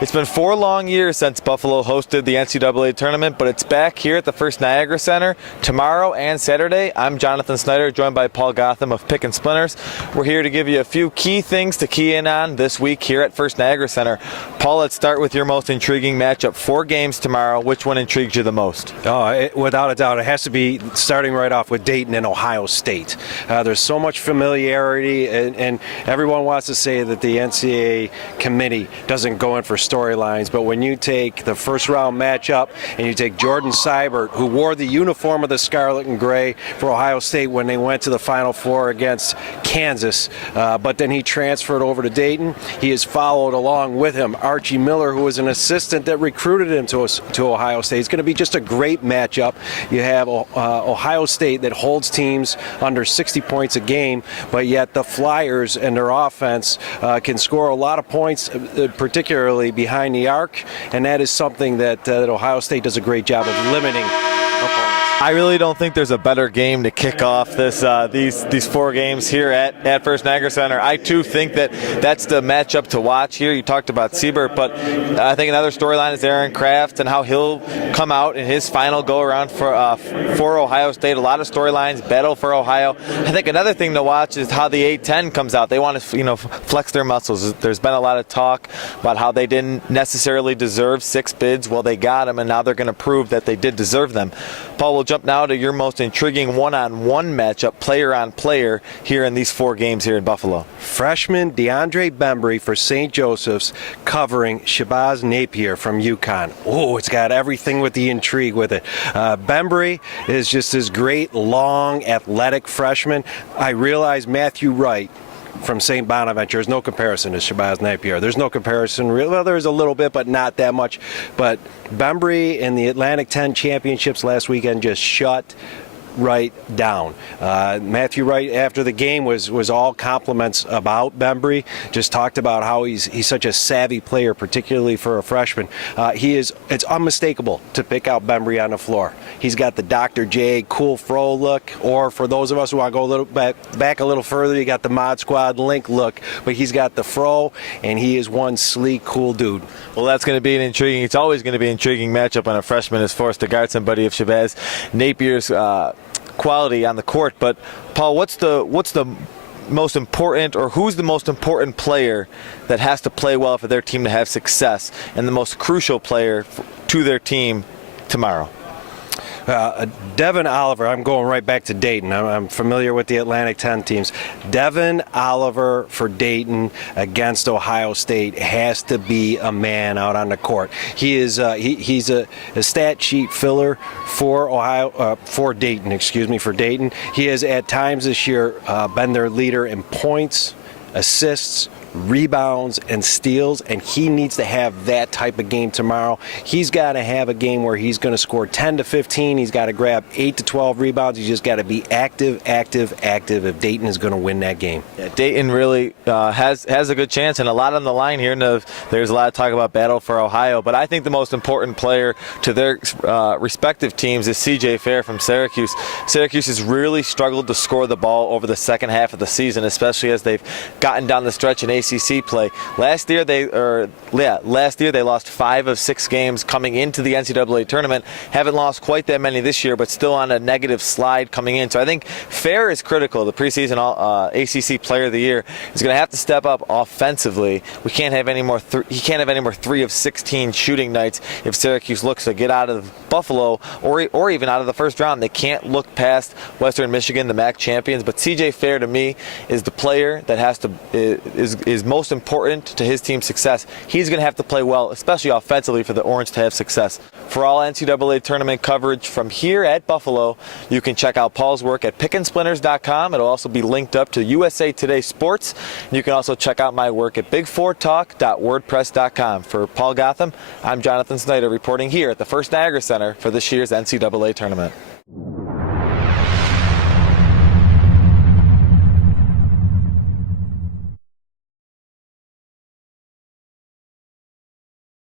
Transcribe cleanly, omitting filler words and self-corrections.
It's been 4 long years since Buffalo hosted the NCAA tournament, but it's back here at the First Niagara Center tomorrow and Saturday. I'm Jonathan Snyder, joined by Paul Gotham of Pick and Splinters. We're here to give you a few key things to key in on this week here at First Niagara Center. Paul, let's start with your most intriguing matchup. 4 games tomorrow. Which one intrigues you the most? Without a doubt, it has to be starting right off with Dayton and Ohio State. There's so much familiarity, and everyone wants to say that the NCAA committee doesn't go in for storylines, but when you take the first round matchup and you take Jordan Sibert, who wore the uniform of the Scarlet and Gray for Ohio State when they went to the Final Four against Kansas, but then he transferred over to Dayton. He has followed along with him Archie Miller, who was an assistant that recruited him to Ohio State. It's going to be just a great matchup. You have Ohio State that holds teams under 60 points a game, but yet the Flyers and their offense can score a lot of points, particularly behind the arc, and that is something that Ohio State does a great job of limiting opponents. I really don't think there's a better game to kick off these 4 games here at First Niagara Center. I too think that's the matchup to watch here. You talked about Sibert, but I think another storyline is Aaron Kraft and how he'll come out in his final go around for Ohio State. A lot of storylines, battle for Ohio. I think another thing to watch is how the A-10 comes out. They want to flex their muscles. There's been a lot of talk about how they didn't necessarily deserve 6 bids. Well, they got them, and now they're going to prove that they did deserve them. Paul, we'll jump now to your most intriguing one-on-one matchup, player-on-player, here in these 4 games here in Buffalo. Freshman DeAndre Bembry for St. Joseph's covering Shabazz Napier from UConn. Oh, it's got everything with the intrigue with it. Bembry is just this great, long, athletic freshman. I realize Matthew Wright from St. Bonaventure is no comparison to Shabazz Napier. There's no comparison. Well, there's a little bit, but not that much. But Bembry in the Atlantic 10 championships last weekend just shut Wright down. Matthew Wright after the game was all compliments about Bembry. Just talked about how he's such a savvy player, particularly for a freshman. It's unmistakable to pick out Bembry on the floor. He's got the Dr. J cool fro look, or for those of us who want to go a little back a little further, you got the Mod Squad Link look. But he's got the fro, and he is one sleek, cool dude. Well, that's going to be it's always going to be an intriguing matchup when a freshman is forced to guard somebody of Shabazz Napier's quality on the court. But Paul, what's the most important, or who's the most important player that has to play well for their team to have success, and the most crucial player to their team tomorrow? Devin Oliver, I'm going right back to Dayton. I'm familiar with the Atlantic 10 teams. Devin Oliver for Dayton against Ohio State has to be a man out on the court. He's a stat sheet filler for Dayton. For Dayton. He has at times this year been their leader in points, assists, rebounds, and steals, and he needs to have that type of game tomorrow. He's got to have a game where he's going to score 10 to 15. He's got to grab 8 to 12 rebounds. He's just got to be active if Dayton is going to win that game. Yeah, Dayton really has a good chance, and a lot on the line here. There's a lot of talk about battle for Ohio, but I think the most important player to their respective teams is CJ Fair from Syracuse. Syracuse has really struggled to score the ball over the second half of the season, especially as they've gotten down the stretch in ACC play. Last year they lost 5 of 6 games coming into the NCAA tournament. Haven't lost quite that many this year, but still on a negative slide coming in. So I think Fair is critical. The preseason ACC Player of the Year is going to have to step up offensively. We can't have any more. He can't have any more 3 of 16 shooting nights if Syracuse looks to get out of Buffalo or even out of the first round. They can't look past Western Michigan, the MAC champions. But CJ Fair to me is the player that has to is most important to his team's success. He's going to have to play well, especially offensively, for the Orange to have success. For all NCAA tournament coverage from here at Buffalo, you can check out Paul's work at pickandsplinters.com. It'll also be linked up to USA Today Sports. You can also check out my work at big4talk.wordpress.com. For Paul Gotham, I'm Jonathan Snyder reporting here at the First Niagara Center for this year's NCAA tournament.